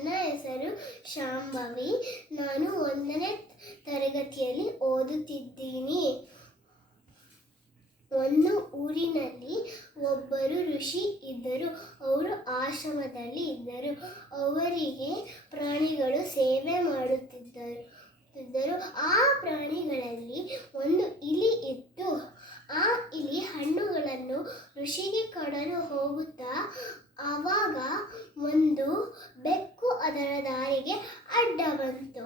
ನನ್ನ ಹೆಸರು ಶಾಂಭವಿ. ನಾನು ಒಂದನೇ ತರಗತಿಯಲ್ಲಿ ಓದುತ್ತಿದ್ದೀನಿ. ಒಂದು ಊರಿನಲ್ಲಿ ಒಬ್ಬರು ಋಷಿ ಇದ್ದರು. ಅವರು ಆಶ್ರಮದಲ್ಲಿ ಇದ್ದರು. ಅವರಿಗೆ ಪ್ರಾಣಿಗಳು ಸೇವೆ ಮಾಡುತ್ತಿದ್ದರು. ಆ ಪ್ರಾಣಿಗಳಲ್ಲಿ ಒಂದು ಇಲಿ ಇತ್ತು. ಆ ಇಲಿ ಹಣ್ಣುಗಳನ್ನು ಋಷಿಗೆ ಕೊಡಲು ಹೋಗುತ್ತಾ ಆವಾಗ ಒಂದು ಬೆಕ್ಕು ಅದರ ದಾರಿಗೆ ಅಡ್ಡ ಬಂತು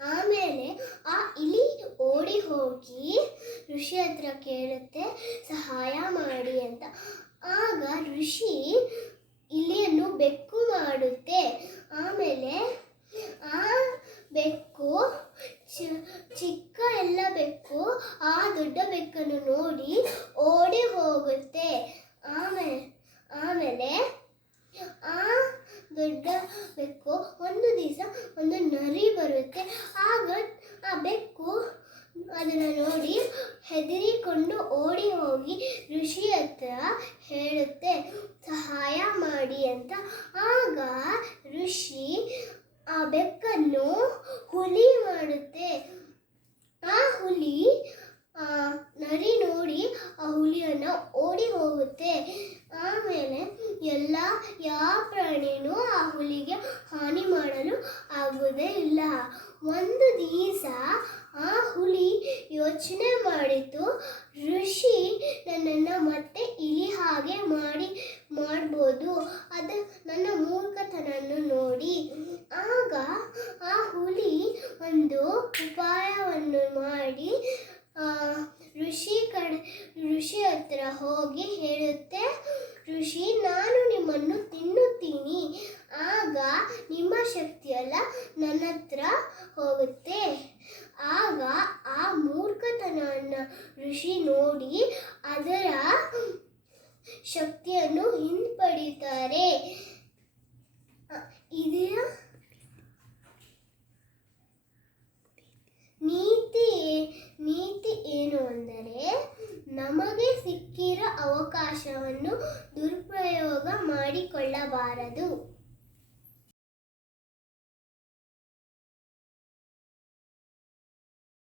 ಆಮೇಲೆ ಆ ಇಲಿ ಓಡಿ ಹೋಗಿ ಋಷಿ ಹತ್ರ ಕೇಳುತ್ತೆ, ಸಹಾಯ ಮಾಡಿ ಅಂತ. ಆಗ ಋಷಿ ಇಲಿಯನ್ನು ಬೆಕ್ಕು ಮಾಡುತ್ತೆ. ಆಮೇಲೆ ಆ ಬೆಕ್ಕು ಚಿಕ್ಕ ಎಲ್ಲ ಬೆಕ್ಕು, ಆ ದೊಡ್ಡ ಬೆಕ್ಕನ್ನು ನೋಡಿ ಓಡಿ ಹೋಗುತ್ತೆ. ಆಮೇಲೆ ಆಮೇಲೆ ಆ ದೊಡ್ಡ ಬೆಕ್ಕು ಒಂದು ದಿವಸ ಒಂದು ನರಿ ಬರುತ್ತೆ. ಆಗ ಆ ಬೆಕ್ಕು ಅದನ್ನು ನೋಡಿ ಹೆದರಿಕೊಂಡು ಓಡಿ ಹೋಗಿ ಋಷಿ ಹತ್ರ ಹೇಳುತ್ತೆ, ಸಹಾಯ ಮಾಡಿ ಅಂತ. ಆಗ ಋಷಿ ಆ ಬೆಕ್ಕನ್ನು ಹುಲಿ ಮಾಡುತ್ತೆ. ಆ ಹುಲಿ ನರಿ ನೋಡಿ ಆ ಹುಲಿಯನ್ನು ಓಡಿ ಹೋಗುತ್ತೆ. ಆಮೇಲೆ ಎಲ್ಲ ಯಾವ ಪ್ರಾಣಿನೂ ಆ ಹುಲಿಗೆ ಹಾನಿ ಮಾಡಲು ಆಗುವುದೇ ಇಲ್ಲ. ಒಂದು ದಿವಸ ಆ ಹುಲಿ ಯೋಚನೆ ಮಾಡಿತು. ಋಷಿ ನನ್ನನ್ನು ಮತ್ತೆ ಇಲಿ ಹಾಗೆ ಮಾಡಿ, ಮಾಡ್ಬೋದು. ಅದು ನನ್ನ ಮೂರ್ಖತನನ್ನು ನೋಡಿ. ಆಗ ಆ ಹುಲಿ ಒಂದು ಉಪಾಯವನ್ನು ಮಾಡಿ ಋಷಿ ಕಡೆ, ಋಷಿ ಹತ್ರ ಹೋಗಿ ಹೇಳುತ್ತೆ, ಋಷಿ, ನಾನು ನಿಮ್ಮನ್ನು ತಿನ್ನುತ್ತೀನಿ. ಆಗ ನಿಮ್ಮ ಶಕ್ತಿಯೆಲ್ಲ ನನ್ನ ಹತ್ರ ಹೋಗುತ್ತೆ. ಆಗ ಆ ಮೂರ್ಖತನವನ್ನು ಋಷಿ ನೋಡಿ ಅದರ ಶಕ್ತಿಯನ್ನು ಹಿಂಪಡಿತಾರೆ. ಇದರ ನೀತಿ ನೀತಿ ಏನು ಅಂದರೆ ನಮಗೆ ಸಿಕ್ಕಿರೋ ಅವಕಾಶವನ್ನು ದುರುಪಯೋಗ ಮಾಡಿಕೊಳ್ಳಬಾರದು.